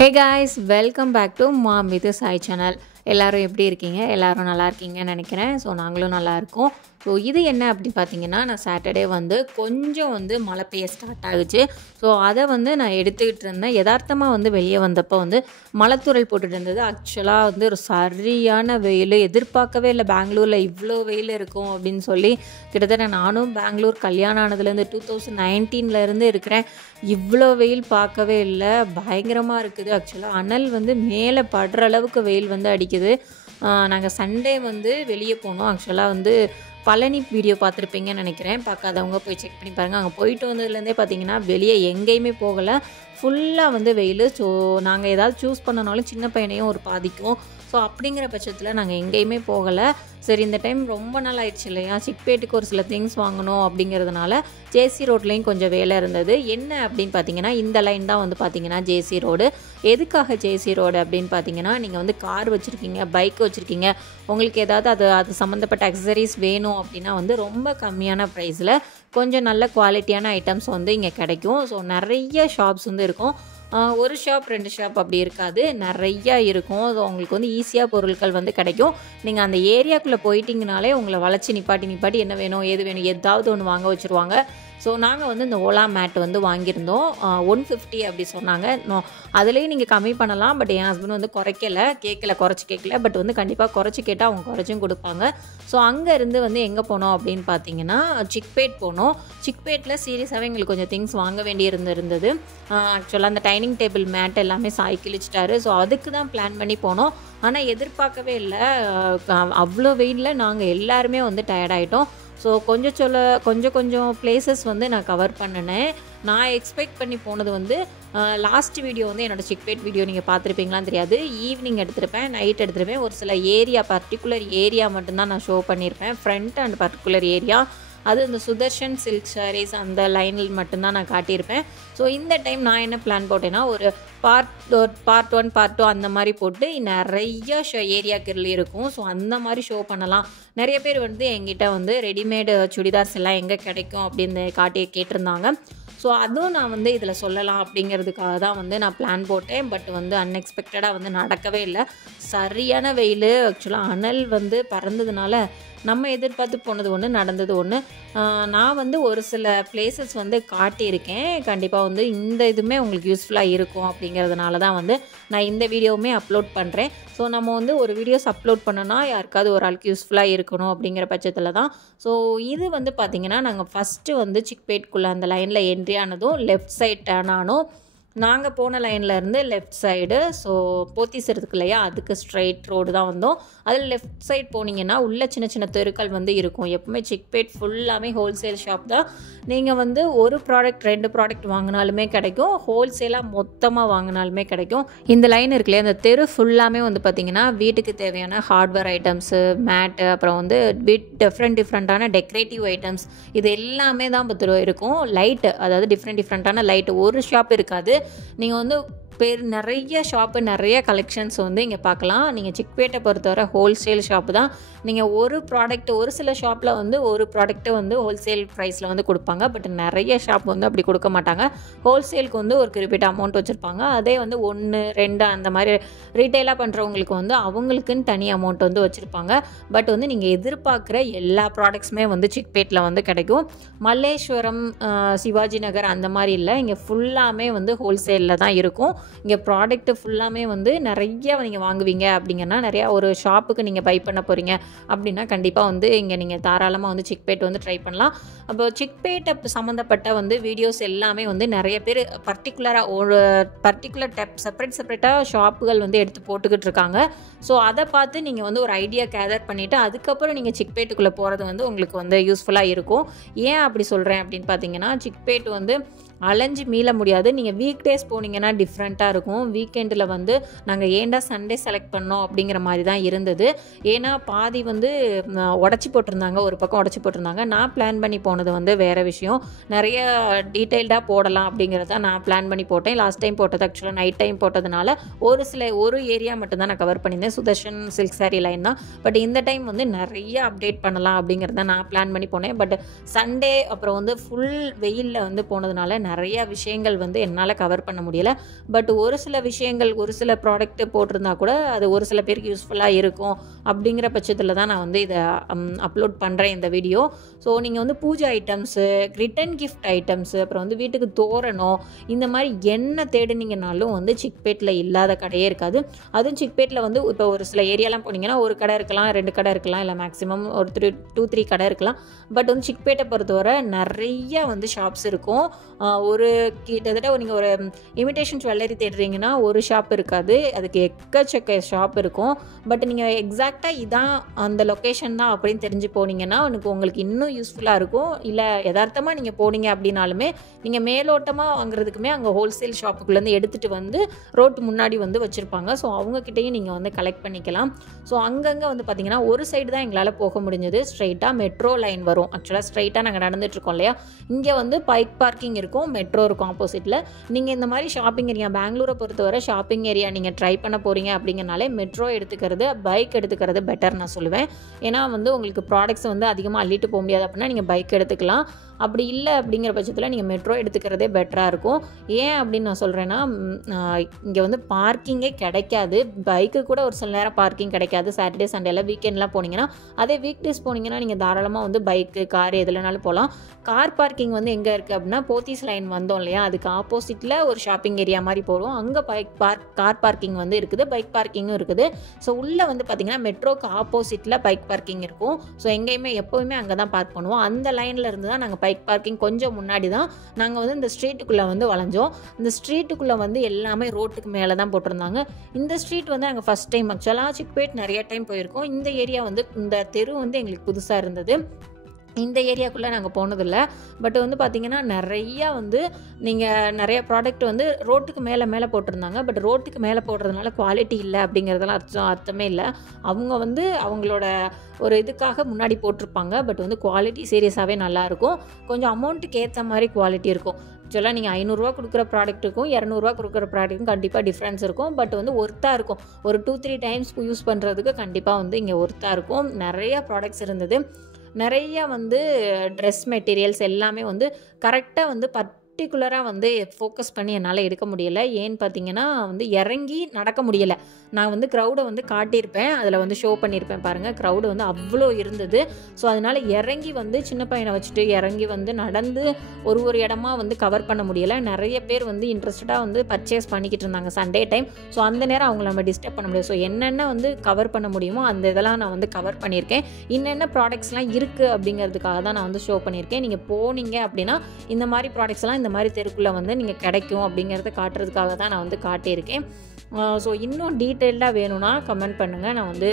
Hey guys, welcome back to Mom with Sai channel. எல்லாரும் எப்படி இருக்கீங்க? எல்லாரும் நல்லா இருக்கீங்கன்னு நினைக்கிறேன். ஸோ நாங்களும் நல்லா இருக்கோம். ஸோ இது என்ன அப்படி பார்த்தீங்கன்னா, நான் சாட்டர்டே கொஞ்சம் மழை பெய்ய ஸ்டார்ட் ஆகுச்சு. ஸோ அதை நான் எடுத்துக்கிட்டு இருந்தேன். யதார்த்தமாக வெளியே வந்தப்போ மழைத்தூறல் போட்டுட்டு இருந்தது. ஆக்சுவலாக ஒரு சரியான வெயில், எதிர்பார்க்கவே இல்லை பெங்களூரில் இவ்வளோ வெயில் இருக்கும் அப்படின்னு சொல்லி. கிட்டத்தட்ட நானும் பெங்களூர் கல்யாணம் ஆனதுலேருந்து 2019 இருக்கிறேன். இவ்வளோ வெயில் பார்க்கவே இல்லை, பயங்கரமாக இருக்குது. ஆக்சுவலாக அனல் மேலே படுற அளவுக்கு வெயில் அடிக்குது. நாங்கள் சண்டே வெளியே போனோம். ஆக்சுவலாக பழனி வீடியோ பார்த்துருப்பீங்கன்னு நினைக்கிறேன். பார்க்காதவங்க போய் செக் பண்ணி பாருங்கள். அங்கே போயிட்டு வந்ததுலேருந்தே பார்த்தீங்கன்னா வெளியே எங்கேயுமே போகலை, ஃபுல்லாக வெயில். ஸோ நாங்கள் ஏதாவது சூஸ் பண்ணனாலும் சின்ன பையனையும் ஒரு பாதிக்கும். ஸோ அப்படிங்கிற பட்சத்தில் நாங்கள் எங்கேயுமே போகலை. சரி, இந்த டைம் ரொம்ப நாள் ஆயிடுச்சு இல்லையா, சிக்பேட்டுக்கு ஒரு சில திங்ஸ் வாங்கணும் அப்படிங்கிறதுனால ஜேசி ரோட்லேயும் கொஞ்சம் வேலை இருந்தது. என்ன அப்படின்னு பார்த்தீங்கன்னா, இந்த லைன் தான் பார்த்தீங்கன்னா ஜேசி ரோடு. எதுக்காக ஜேசி ரோடு அப்படின்னு பார்த்தீங்கன்னா, நீங்கள் கார் வச்சுருக்கீங்க, பைக் வச்சுருக்கீங்க, உங்களுக்கு ஏதாவது அது சம்மந்தப்பட்ட அக்சசரிஸ் வேணும் அப்படின்னா ரொம்ப கம்மியான ப்ரைஸில் கொஞ்சம் நல்ல குவாலிட்டியான ஐட்டம்ஸ் இங்கே கிடைக்கும். ஸோ நிறைய ஷாப்ஸ் இருக்கும். ஒரு ஷாப் 2 ஷாப் அப்படி இருக்காது, நிறையா இருக்கும். ஸோ உங்களுக்கு ஈஸியாக பொருட்கள் கிடைக்கும். நீங்கள் அந்த ஏரியாக்குள்ளே போயிட்டீங்கனாலே உங்களை வளைச்சி நிப்பாட்டி என்ன வேணும் ஏது வேணும் ஏதாவது ஒன்று வாங்க வச்சுருவாங்க. ஸோ நாங்கள் இந்த ஓலா மேட் வாங்கியிருந்தோம். 150 அப்படி சொன்னாங்க. அதுலேயும் நீங்கள் கம்மி பண்ணலாம். பட் என் ஹஸ்பண்ட் குறைச்சி கேட்கல. பட் கண்டிப்பாக குறைச்சி கேட்டால் அவங்க குறைச்சும் கொடுப்பாங்க. ஸோ அங்கேருந்து எங்கே போனோம் அப்படின்னு பார்த்தீங்கன்னா, சிக்பேட் போனோம். சிக்பேட்டில் சீரியஸாகவே எங்களுக்கு கொஞ்சம் திங்ஸ் வாங்க வேண்டி இருந்தது. ஆக்சுவலாக அந்த டைனிங் டேபிள் மேட் எல்லாமே சாய் கிழிச்சிட்டாரு. ஸோ அதுக்கு தான் பிளான் பண்ணி போனோம். ஆனால் எதிர்பார்க்கவே இல்லை, அவ்வளோ வெயிலில் நாங்கள் எல்லாருமே டயர்டாயிட்டோம். ஸோ கொஞ்சம் பிளேசஸ் நான் கவர் பண்ணினேன். நான் எக்ஸ்பெக்ட் பண்ணி போனது லாஸ்ட் வீடியோ என்னோடய சிக்பேட் வீடியோ நீங்கள் பார்த்துருப்பீங்களான்னு தெரியாது. ஈவினிங் எடுத்திருப்பேன், நைட் எடுத்திருப்பேன். ஒரு சில பர்டிகுலர் ஏரியா மட்டும்தான் நான் ஷோ பண்ணியிருப்பேன், ஃப்ரண்ட் அண்ட் பர்டிகுலர் ஏரியா. அது இந்த சுதர்ஷன் சில்க் சாரீஸ் அந்த லைனில் மட்டும்தான் நான் காட்டியிருப்பேன். ஸோ இந்த டைம் நான் என்ன பிளான் போட்டேன்னா, ஒரு பார்ட் 1 பார்ட் 2 அந்த மாதிரி போட்டு நிறைய ஏரியாக்கள் இருக்கும். ஸோ அந்த மாதிரி ஷோ பண்ணலாம். நிறைய பேர் என்கிட்ட ரெடிமேடு சுடிதார்ஸ் எல்லாம் எங்கே கிடைக்கும் அப்படின்னு கேட்டிருந்தாங்க. ஸோ அதுவும் நான் இதில் சொல்லலாம் அப்படிங்கிறதுக்காக தான் நான் பிளான் போட்டேன். பட் அன்எக்ஸ்பெக்டடாக நடக்கவே இல்லை. சரியான வெயில். ஆக்சுவலாக அனல் பறந்ததுனால நம்ம எதிர்பார்த்து போனது ஒன்று, நடந்தது ஒன்று. நான் ஒரு சில பிளேசஸ் காட்டியிருக்கேன். கண்டிப்பாக இந்த இதுவுமே உங்களுக்கு யூஸ்ஃபுல்லாக இருக்கும் அப்படிங்கிறதுனால தான் நான் இந்த வீடியோவுமே அப்லோட் பண்ணுறேன். ஸோ நம்ம ஒரு வீடியோஸ் அப்லோட் பண்ணோன்னா யாருக்காவது ஒரு ஆளுக்கு யூஸ்ஃபுல்லாக இருக்கணும் அப்படிங்கிற பட்சத்தில் தான். ஸோ இது பார்த்திங்கன்னா, நாங்கள் ஃபஸ்ட்டு சிக்பேட்குள்ளே அந்த லைனில் என்ட்ரி ஆனதும் லெஃப்ட் சைட் டர்ன் ஆனோம். நாங்கள் போன லைனில் இருந்து லெஃப்ட் சைடு, ஸோ போத்தீஸ் இருக்கு இல்லையா, அதுக்கு ஸ்ட்ரைட் ரோடு தான் வந்தோம். அதில் லெஃப்ட் சைட் போனீங்கன்னா உள்ள சின்ன சின்ன தெருக்கள் இருக்கும். எப்பவுமே சிக்பேட் ஃபுல்லாமே ஹோல்சேல் ஷாப் தான். நீங்கள் ஒரு ப்ராடக்ட் 2 ப்ராடக்ட் வாங்கினாலுமே கிடைக்கும், ஹோல்சேலாக மொத்தமாக வாங்கினாலுமே கிடைக்கும். இந்த லைன் இருக்கு இல்லையா, அந்த தெரு ஃபுல்லாமே பார்த்திங்கன்னா வீட்டுக்கு தேவையான ஹார்ட்வேர் ஐட்டம்ஸு, மேட்டு, அப்புறம் டிஃப்ரெண்ட்டான டெக்கரேட்டிவ் ஐட்டம்ஸ், இது எல்லாமே தான் இருக்கும். லைட்டு, அதாவது டிஃப்ரெண்ட்டான லைட்டு ஒரு ஷாப் இருக்காது. நீங்கள் நிறைய ஷாப்பு, நிறைய கலெக்ஷன்ஸ் இங்கே பார்க்கலாம். நீங்கள் சிக்பேட்டை பொறுத்தவரை ஹோல்சேல் ஷாப்பு தான். நீங்கள் ஒரு ப்ராடக்ட், ஒரு சில ஷாப்பில் ஒரு ப்ராடக்ட்டு ஹோல்சேல் ப்ரைஸில் கொடுப்பாங்க. பட் நிறைய ஷாப் அப்படி கொடுக்க மாட்டாங்க. ஹோல்சேலுக்கு ஒரு குறிப்பிட்ட அமௌண்ட் வச்சுருப்பாங்க. அதே 1, 2 அந்த மாதிரி ரீட்டெயிலாக பண்ணுறவங்களுக்கு அவங்களுக்குன்னு தனி அமௌண்ட் வச்சுருப்பாங்க. பட் நீங்கள் எதிர்பார்க்குற எல்லா ப்ராடக்ட்ஸுமே சிக்பேட்டில் கிடைக்கும். மல்லேஸ்வரம், சிவாஜி நகர் அந்த மாதிரி இல்லை, இங்கே ஃபுல்லாமே ஹோல்சேலில் தான் இருக்கும். இங்கே ப்ராடக்ட்டு ஃபுல்லாமே நிறைய நீங்கள் வாங்குவீங்க அப்படிங்கன்னா, நிறையா ஒரு ஷாப்புக்கு நீங்கள் பை பண்ண போகிறீங்க அப்படின்னா கண்டிப்பாக இங்கே நீங்கள் தாராளமாக சிக்பேட் ட்ரை பண்ணலாம். அப்போ சிக்பேட்டை சம்மந்தப்பட்ட வீடியோஸ் எல்லாமே நிறைய பேர் பர்டிகுலராக ஒரு பர்டிகுலர் செப்பரேட்டாக ஷாப்புகள் எடுத்து போட்டுக்கிட்டு இருக்காங்க. ஸோ அதை பார்த்து நீங்கள் ஒரு ஐடியா கேதர் பண்ணிவிட்டு அதுக்கப்புறம் நீங்கள் சிக்பேட்டுக்குள்ளே போகிறது உங்களுக்கு யூஸ்ஃபுல்லாக இருக்கும். ஏன் அப்படி சொல்கிறேன் அப்படின்னு பார்த்தீங்கன்னா, சிக்பேட் அலைஞ்சு மீள முடியாது. நீங்கள் வீக் டேஸ் போனீங்கன்னா டிஃப்ரெண்ட்டாக இருக்கும். வீக்கெண்டில் நாங்கள் ஏன்டா சண்டே செலக்ட் பண்ணோம் அப்படிங்கிற மாதிரி தான் இருந்தது. ஏன்னா பாதி உடச்சி போட்டிருந்தாங்க, ஒரு பக்கம் உடச்சி போட்டிருந்தாங்க. நான் பிளான் பண்ணி போனது வேறு விஷயம். நிறைய டீட்டெயில்டாக போடலாம் அப்படிங்கிறத நான் பிளான் பண்ணி போட்டேன். லாஸ்ட் டைம் போட்டது ஆக்சுவலாக நைட் டைம் போட்டதுனால ஒரு ஏரியா மட்டும்தான் நான் கவர் பண்ணியிருந்தேன், சுதர்ஷன் சில்க் சாரி லைன் தான். பட் இந்த டைம் நிறைய அப்டேட் பண்ணலாம் அப்படிங்கிறத நான் பிளான் பண்ணி போனேன். பட் சண்டே அப்புறம் ஃபுல் வெயிலில் போனதுனால நிறையா விஷயங்கள் வந்து என்னால் கவர் பண்ண முடியலை. பட் ஒரு சில விஷயங்கள் ஒரு சில ப்ராடக்ட்டு போட்டிருந்தா கூட அது ஒரு சில பேருக்கு யூஸ்ஃபுல்லாக இருக்கும் அப்படிங்கிற பட்சத்தில் தான் நான் வந்து இதை அப்லோட் பண்ணுறேன் இந்த வீடியோ. ஸோ நீங்கள் வந்து பூஜை ஐட்டம்ஸு, ரிட்டன் கிஃப்ட் ஐட்டம்ஸு, அப்புறம் வந்து வீட்டுக்கு தோரணம், இந்த மாதிரி என்ன தேடினீங்கனாலும் வந்து சிக்பேட்டில் இல்லாத கடையே இருக்காது. அதுவும் சிக்பேட்டில் வந்து இப்போ ஒரு சில ஏரியாலாம் போனீங்கன்னா ஒரு கடை இருக்கலாம், 2 கடை இருக்கலாம், இல்லை மேக்ஸிமம் ஒரு 2-3 கடை இருக்கலாம். பட் வந்து சிக்பேட்டை பொறுத்தவரை நிறைய வந்து ஷாப்ஸ் இருக்கும். ஒரு கிட்டத்தட்ட நீங்கள் ஒரு இமிடேஷன் ஜுவல்லரி தேடுறீங்கன்னா ஒரு ஷாப் இருக்காது, அதுக்கு எக்கச்சக்க ஷாப் இருக்கும். பட் நீங்கள் எக்ஸாக்டாக இதான் அந்த லொக்கேஷன் தான் அப்படின்னு தெரிஞ்சு போனீங்கன்னா உங்களுக்கு இன்னும் யூஸ்ஃபுல்லாக இருக்கும். இல்லை யதார்த்தமாக நீங்கள் போனீங்க அப்படின்னாலுமே நீங்கள் மேலோட்டமாக வாங்குறதுக்குமே அங்கே ஹோல்சேல் ஷாப்புக்குள்ளேருந்து எடுத்துகிட்டு வந்து ரோட்டு முன்னாடி வந்து வச்சுருப்பாங்க. ஸோ அவங்கக்கிட்டையும் நீங்கள் வந்து கலெக்ட் பண்ணிக்கலாம். ஸோ அங்கங்கே வந்து பார்த்திங்கன்னா ஒரு சைடு தான் எங்களால் போக முடிஞ்சது. ஸ்ட்ரைட்டாக மெட்ரோ லைன் வரும். ஆக்சுவலாக ஸ்ட்ரைட்டாக நாங்கள் நடந்துகிட்ருக்கோம் இல்லையா, இங்கே வந்து பைக் பார்க்கிங் இருக்கும், மெட்ரோ இருக்கும் ஆப்போசிட்டில். நீங்கள் இந்த மாதிரி ஷாப்பிங் ஏரியா, பெங்களூரை பொறுத்தவரை ஷாப்பிங் ஏரியா நீங்கள் ட்ரை பண்ண போகிறீங்க அப்படிங்கனாலே மெட்ரோ எடுத்துக்கிறது, பைக் எடுத்துக்கிறது பெட்டர் நான் சொல்லுவேன். ஏன்னா வந்து உங்களுக்கு ப்ராடக்ட்ஸ் வந்து அதிகமாக அள்ளிட்டு போக முடியாது அப்படின்னா நீங்கள் பைக் எடுத்துக்கலாம். அப்படி இல்லை அப்படிங்கிற பட்சத்தில் நீங்கள் மெட்ரோ எடுத்துக்கிறதே பெட்டராக இருக்கும். ஏன் அப்படின்னு நான் சொல்கிறேன்னா, இங்கே வந்து பார்க்கிங்கே கிடைக்காது. பைக்கு கூட ஒரு சில நேரம் பார்க்கிங் கிடைக்காது சாட்டர்டே சண்டேல. வீக்கெண்ட்லாம் போனீங்கன்னா, அதே வீக் டேஸ் போனீங்கன்னா நீங்கள் தாராளமாக வந்து பைக்கு, கார் எதுலனாலும் போகலாம். கார் பார்க்கிங் வந்து எங்கே இருக்குது அப்படின்னா, போத்தீஸ் லைன் வந்தோம் இல்லையா, அதுக்கு ஆப்போசிட்டில் ஒரு ஷாப்பிங் ஏரியா மாதிரி போகிறோம். அங்கே கார் பார்க்கிங் வந்து இருக்குது, பைக் பார்க்கிங்கும் இருக்குது. ஸோ உள்ளே வந்து பார்த்திங்கன்னா மெட்ரோக்கு ஆப்போசிட்டில் பைக் பார்க்கிங் இருக்கும். ஸோ எங்கேயுமே எப்போவுமே அங்கே தான் பார்க் பண்ணுவோம். அந்த லைனில் இருந்து தான் நாங்கள் பைக் பார்க்கிங் கொஞ்சம் முன்னாடி தான் நாங்கள் வந்து இந்த ஸ்ட்ரீட்டுக்குள்ளே வந்து வளைஞ்சோம். இந்த ஸ்ட்ரீட்டுக்குள்ளே வந்து எல்லாமே ரோட்டுக்கு மேலே தான் போட்டிருந்தாங்க. இந்த ஸ்ட்ரீட் வந்து நாங்கள் ஃபஸ்ட் டைம், ஆக்சுவலாக சிக்பேட் நிறைய டைம் போயிருக்கோம். இந்த ஏரியா வந்து இந்த தெரு வந்து எங்களுக்கு புதுசாக இருந்தது. இந்த ஏரியாக்குள்ளே நாங்கள் போனதில்லை. பட் வந்து பார்த்திங்கன்னா நிறையா வந்து நீங்கள் நிறைய ப்ராடக்ட் வந்து ரோட்டுக்கு மேலே போட்டிருந்தாங்க. பட் ரோட்டுக்கு மேலே போடுறதுனால குவாலிட்டி இல்லை அப்படிங்கிறதெல்லாம் அர்த்தமே இல்லை. அவங்க வந்து அவங்களோட ஒரு இதுக்காக முன்னாடி போட்டிருப்பாங்க. பட் வந்து குவாலிட்டி சீரியஸாகவே நல்லாயிருக்கும். கொஞ்சம் அமௌண்ட்டுக்கு ஏற்ற மாதிரி குவாலிட்டி இருக்கும். ஆக்சுவலாக நீங்கள் 500 கொடுக்குற ப்ராடக்ட்டுக்கும் 200 கொடுக்குற ப்ராடக்ட்டுக்கும் கண்டிப்பாக டிஃப்ரென்ஸ் இருக்கும். பட் வந்து ஒர்த்தாக இருக்கும். ஒரு 2-3 டைம்ஸ் யூஸ் பண்ணுறதுக்கு கண்டிப்பாக வந்து இங்கே ஒர்த்தாக இருக்கும். நிறையா ப்ராடக்ட்ஸ் இருந்தது. நிறையா வந்து ட்ரெஸ் மெட்டீரியல்ஸ் எல்லாமே வந்து கரெக்டாக வந்து பர்டிகுலராக வந்து ஃபோக்கஸ் பண்ணி என்னால் எடுக்க முடியலை. ஏன்னு பார்த்தீங்கன்னா வந்து இறங்கி நடக்க முடியலை. நான் வந்து க்ரௌடை வந்து காட்டியிருப்பேன், அதில் வந்து ஷோ பண்ணியிருப்பேன் பாருங்கள். க்ரௌடு வந்து அவ்வளோ இருந்தது. ஸோ அதனால் இறங்கி வந்து சின்ன பையனை வச்சுட்டு இறங்கி வந்து நடந்து ஒரு இடமா வந்து கவர் பண்ண முடியலை. நிறைய பேர் வந்து இன்ட்ரெஸ்டடாக வந்து பர்ச்சேஸ் பண்ணிக்கிட்டு இருந்தாங்க சண்டே டைம். ஸோ அந்த நேரம் அவங்கள நம்ம டிஸ்டர்ப் பண்ண முடியாது. ஸோ என்னென்ன வந்து கவர் பண்ண முடியுமோ அந்த இதெல்லாம் நான் வந்து கவர் பண்ணியிருக்கேன். என்னென்ன ப்ராடக்ட்ஸ்லாம் இருக்குது அப்படிங்கிறதுக்காக தான் நான் வந்து ஷோ பண்ணியிருக்கேன். நீங்கள் போனீங்க அப்படின்னா இந்த மாதிரி ப்ராடக்ட்ஸ்லாம் இந்த மாதிரி தெருக்குள்ளே வந்து நீங்கள் கிடைக்கும் அப்படிங்கிறத காட்டுறதுக்காக தான் நான் வந்து காட்டியிருக்கேன். ஸோ இன்னும் டீட்டெயில்டாக வேணும்னா கமெண்ட் பண்ணுங்கள். நான் வந்து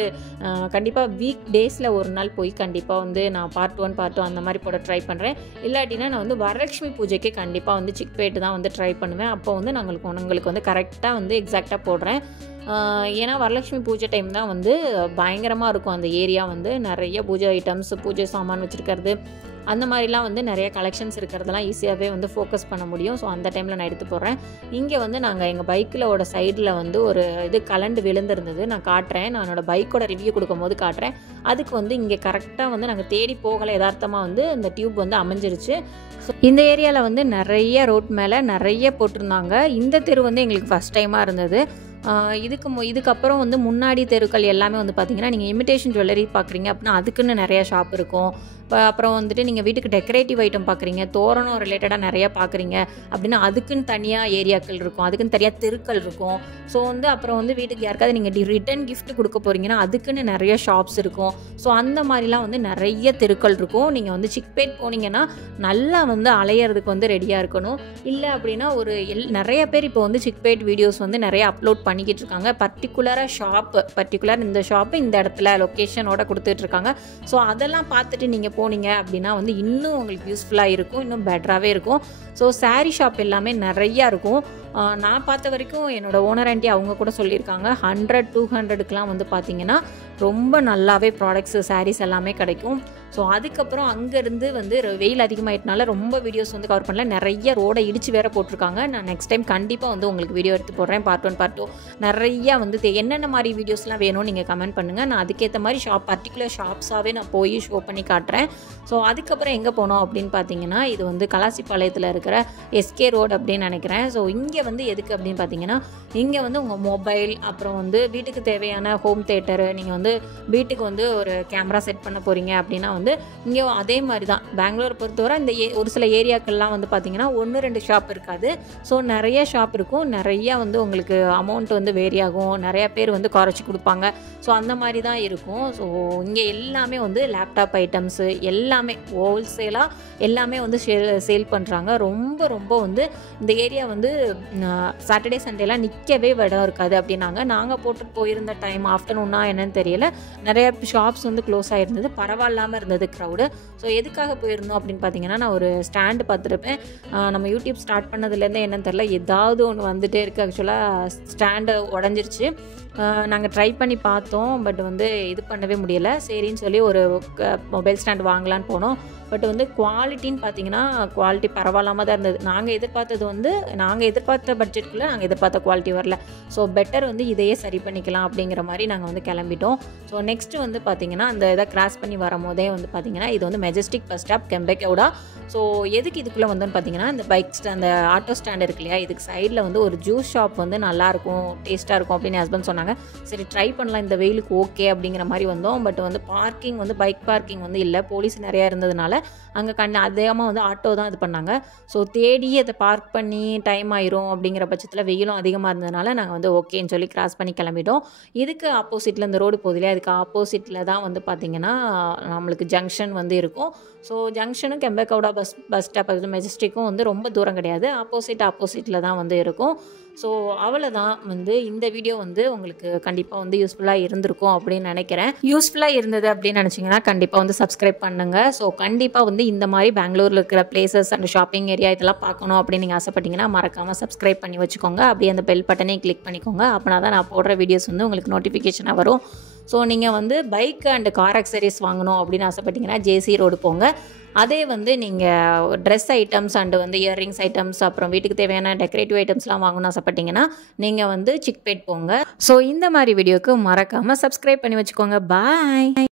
கண்டிப்பாக வீக் டேஸில் ஒரு நாள் போய் கண்டிப்பாக வந்து நான் பார்ட் 1 பார்ட் 2 அந்த மாதிரி போட ட்ரை பண்ணுறேன். இல்லாட்டினா நான் வந்து வரலட்சுமி பூஜைக்கு கண்டிப்பாக வந்து சிக்பேட்டு தான் வந்து ட்ரை பண்ணுவேன். அப்போ வந்து உங்களுக்கு வந்து கரெக்டாக வந்து எக்ஸாக்டாக போடுறேன். ஏன்னா வரலட்சுமி பூஜை டைம் தான் வந்து பயங்கரமாக இருக்கும். அந்த ஏரியா வந்து நிறைய பூஜை ஐட்டம்ஸ், பூஜை சாமான் வச்சுருக்கிறது, அந்த மாதிரிலாம் வந்து நிறைய கலெக்ஷன்ஸ் இருக்கிறதெல்லாம் ஈஸியாகவே வந்து ஃபோக்கஸ் பண்ண முடியும். ஸோ அந்த டைமில் நான் எடுத்து போடுறேன். இங்கே வந்து நாங்கள் எங்கள் பைக்கிலோட சைடில் வந்து ஒரு இது கலண்டு விழுந்திருந்தது. நான் காட்டுறேன், நான் என்னோடய பைக்கோட ரிவ்யூ கொடுக்கும்போது காட்டுறேன். அதுக்கு வந்து இங்கே கரெக்டாக வந்து நாங்கள் தேடி போகலை, யதார்த்தமாக வந்து இந்த டியூப் வந்து அமைஞ்சிருச்சு. ஸோ இந்த ஏரியாவில் வந்து நிறைய ரோட் மேலே நிறைய போட்டிருந்தாங்க. இந்த தெரு வந்து எங்களுக்கு ஃபஸ்ட் டைமாக இருந்தது. இதுக்கப்புறம் வந்து முன்னாடி தெருக்கள் எல்லாமே வந்து பார்த்திங்கன்னா நீங்கள் இமிடேஷன் ஜுவல்லரி பார்க்குறீங்க அப்படின்னா அதுக்குன்னு நிறையா ஷாப் இருக்கும். அப்புறம் வந்துட்டு நீங்கள் வீட்டுக்கு டெக்கரேட்டிவ் ஐட்டம் பார்க்குறீங்க, தோரணம் ரிலேட்டடாக நிறையா பார்க்குறீங்க அப்படின்னா அதுக்குன்னு தனியாக ஏரியாக்கள் இருக்கும், அதுக்குன்னு தனியாக தெருக்கள் இருக்கும். ஸோ வந்து அப்புறம் வந்து வீட்டுக்கு யாருக்காவது நீங்கள் ரிட்டன் கிஃப்ட் கொடுக்க போகிறீங்கன்னா அதுக்குன்னு நிறைய ஷாப்ஸ் இருக்கும். ஸோ அந்த மாதிரிலாம் வந்து நிறைய தெருக்கள் இருக்கும். நீங்கள் வந்து சிக்பேட் போனீங்கன்னா நல்லா வந்து அலையிறதுக்கு வந்து ரெடியாக இருக்கணும். இல்லை அப்படின்னா நிறைய பேர் இப்போ வந்து சிக்பேட் வீடியோஸ் வந்து நிறைய அப்லோட் பண்ணிக்கிட்டு இருக்காங்க. பர்டிகுலர் இந்த ஷாப்பு இந்த இடத்துல லொக்கேஷனோட கொடுத்துட்ருக்காங்க. ஸோ அதெல்லாம் பார்த்துட்டு நீங்கள் போனீங்க அப்படின்னா வந்து இன்னும் உங்களுக்கு யூஸ்ஃபுல்லாக இருக்கும், இன்னும் பெட்டராகவே இருக்கும். ஸோ சாரீ ஷாப் எல்லாமே நிறையா இருக்கும். நான் பார்த்த வரைக்கும் என்னோடய ஓனர் ஆண்டி அவங்க கூட சொல்லியிருக்காங்க 100-200க்குலாம் வந்து பார்த்திங்கன்னா ரொம்ப நல்லாவே ப்ராடக்ட்ஸு சாரீஸ் எல்லாமே கிடைக்கும். ஸோ அதுக்கப்புறம் அங்கேருந்து வந்து வெயில் அதிகமாகிட்டனால ரொம்ப வீடியோஸ் வந்து கவர் பண்ணல. நிறைய ரோடை இடித்து வேற போட்டிருக்காங்க. நான் நெக்ஸ்ட் டைம் கண்டிப்பாக வந்து உங்களுக்கு வீடியோ எடுத்து போடுறேன். பார்ட் 1 பார்ட் 2 நிறையா வந்து என்னென்ன மாதிரி வீடியோஸ்லாம் வேணும்னு நீங்கள் கமெண்ட் பண்ணுங்கள். நான் அதுக்கேற்ற மாதிரி பர்டிகுலர் ஷாப்ஸாகவே நான் போய் ஷோ பண்ணி காட்டுறேன். ஸோ அதுக்கப்புறம் எங்கே போனோம் அப்படின்னு பார்த்தீங்கன்னா, இது வந்து கலாசிப்பாளையத்தில் இருக்கிற எஸ்கே ரோடு அப்படின்னு நினைக்கிறேன். ஸோ இங்கே வந்து எதுக்கு அப்படின்னு பார்த்தீங்கன்னா, இங்கே வந்து உங்கள் மொபைல், அப்புறம் வந்து வீட்டுக்கு தேவையான ஹோம் தேட்டரு, நீங்கள் வந்து வீட்டுக்கு வந்து ஒரு கேமரா செட் பண்ண போகிறீங்க அப்படின்னா வந்து இங்கே அதே மாதிரி தான். பெங்களூரை பொறுத்தவரை இந்த ஒரு சில ஏரியாக்கள்லாம் வந்து பார்த்திங்கன்னா 1-2 ஷாப் இருக்காது. ஸோ நிறைய ஷாப் இருக்கும். நிறையா வந்து உங்களுக்கு அமௌண்ட் வந்து வேரி ஆகும். நிறையா பேர் வந்து குறைச்சி கொடுப்பாங்க. ஸோ அந்த மாதிரி தான் இருக்கும். ஸோ இங்கே எல்லாமே வந்து லேப்டாப் ஐட்டம்ஸு எல்லாமே ஹோல்சேலாக எல்லாமே வந்து சேல் பண்ணுறாங்க. ரொம்ப ரொம்ப வந்து இந்த ஏரியா வந்து சாட்டர்டே சண்டேலாம் நிற்கவே இடம் இருக்காது அப்படின்னாங்க. நாங்கள் போயிருந்த டைம் ஆஃப்டர்நூன்னா என்னன்னு தெரியல, நிறைய ஷாப்ஸ் வந்து க்ளோஸ் ஆகிருந்தது. பரவாயில்லாமல் இருந்தது க்ரௌடு. ஸோ எதுக்காக போயிருந்தோம் அப்படின்னு பார்த்தீங்கன்னா, நான் ஒரு ஸ்டாண்டு பார்த்துருப்பேன். நம்ம யூடியூப் ஸ்டார்ட் பண்ணதுலேருந்தே என்னன்னு தெரியல, ஏதாவது ஒன்று வந்துகிட்டே இருக்குது. ஆக்சுவலாக ஸ்டாண்டு உடஞ்சிருச்சு. நாங்கள் ட்ரை பண்ணி பார்த்தோம். பட் வந்து இது பண்ணவே முடியலை. சரின்னு சொல்லி ஒரு மொபைல் ஸ்டாண்ட் வாங்கலான்னு போனோம். பட் வந்து குவாலிட்டின்னு பார்த்தீங்கன்னா, குவாலிட்டி பரவாயில்லாமல் தான் இருந்தது. நாங்கள் எதிர்பார்த்த பட்ஜெட்டுக்குள்ளே நாங்கள் எதிர்பார்த்த குவாலிட்டி வரல. ஸோ பெட்டர் வந்து இதையே சரி பண்ணிக்கலாம் அப்படிங்கிற மாதிரி நாங்கள் வந்து கிளம்பிட்டோம். ஸோ நெக்ஸ்ட்டு வந்து பார்த்திங்கன்னா, அந்த இதை கிராஸ் பண்ணி வரும்போதே வந்து பார்த்திங்கன்னா, இது வந்து Majestic bus stop Kempegowda. So எதுக்கு இதுக்குள்ளே வந்தோன்னு பார்த்தீங்கன்னா, இந்த அந்த ஆட்டோ ஸ்டாண்ட் இருக்கு இல்லையா, இதுக்கு சைடில் வந்து ஒரு ஜூஸ் ஷாப் வந்து நல்லாயிருக்கும், டேஸ்ட்டாக இருக்கும் அப்படின்னு ஹஸ்பண்ட் சொன்னாங்க. சரி ட்ரை பண்ணலாம், இந்த வெயிலுக்கு ஓகே அப்படிங்கிற மாதிரி வந்தோம். பட் வந்து பார்க்கிங் வந்து பைக் பார்க்கிங் வந்து இல்லை, போலீஸ் நிறையா இருந்ததுனால அங்கே அதிகமாக வந்து ஆட்டோ தான் இது பண்ணாங்க. ஸோ தேடி அதை பார்க் பண்ணி டைம் ஆயிரும் அப்படிங்கிற பட்சத்தில் வெயிலும் அதிகமாக இருந்ததுனால நாங்கள் வந்து ஓகேன்னு சொல்லி கிராஸ் பண்ணி கிளம்பிட்டோம். இதுக்கு ஆப்போசிட்டில் இந்த ரோடு போகுது இல்லையா, அதுக்கு ஆப்போசிட்டில் தான் வந்து பார்த்திங்கன்னா நம்மளுக்கு ஜங்ஷன் வந்து இருக்கும். ஸோ ஜங்ஷனும் கெம்பேகவுடா பஸ் ஸ்டாப் மெஜஸ்டிக்கும் வந்து ரொம்ப தூரம் கிடையாது, ஆப்போசிட்டில் தான் வந்து இருக்கும். ஸோ அவ்வளோதான் வந்து இந்த வீடியோ வந்து உங்களுக்கு கண்டிப்பாக வந்து யூஸ்ஃபுல்லாக இருந்திருக்கும் அப்படின்னு நினைக்கிறேன். யூஸ்ஃபுல்லாக இருந்தது அப்படின்னு நினச்சிங்கன்னா கண்டிப்பாக வந்து சப்ஸ்கிரைப் பண்ணுங்கள். ஸோ கண்டிப்பாக வந்து இந்த மாதிரி பெங்களூரில் இருக்கிற பிளேசஸ் அண்ட் ஷாப்பிங் ஏரியா இதெல்லாம் பார்க்கணும் அப்படின்னு நீங்கள் ஆசைப்பட்டீங்கன்னா மறக்காமல் சப்ஸ்கிரைப் பண்ணி வச்சுக்கோங்க. அப்படியே அந்த பெல் பட்டனே கிளிக் பண்ணிக்கோங்க. அப்படின்னா தான் நான் போடுற வீடியோஸ் வந்து உங்களுக்கு நோட்டிஃபிகேஷனாக வரும். ஸோ நீங்கள் வந்து பைக் அண்ட் கார் அக்சரிஸ் வாங்கணும் அப்படின்னு ஆசைப்பட்டீங்கன்னா ஜேசி ரோடு போங்க. அதே வந்து நீங்கள் ட்ரெஸ் ஐட்டம்ஸ் அண்டு வந்து இயர்ரிங்ஸ் ஐட்டம்ஸ், அப்புறம் வீட்டுக்கு தேவையான டெக்கரேட்டிவ் ஐட்டம்ஸ்லாம் வாங்கணும்னு ஆசைப்பட்டீங்கன்னா நீங்கள் வந்து சிக்பேட் போங்க. ஸோ இந்த மாதிரி வீடியோக்கு மறக்காமல் சப்ஸ்கிரைப் பண்ணி வச்சுக்கோங்க. பாய்.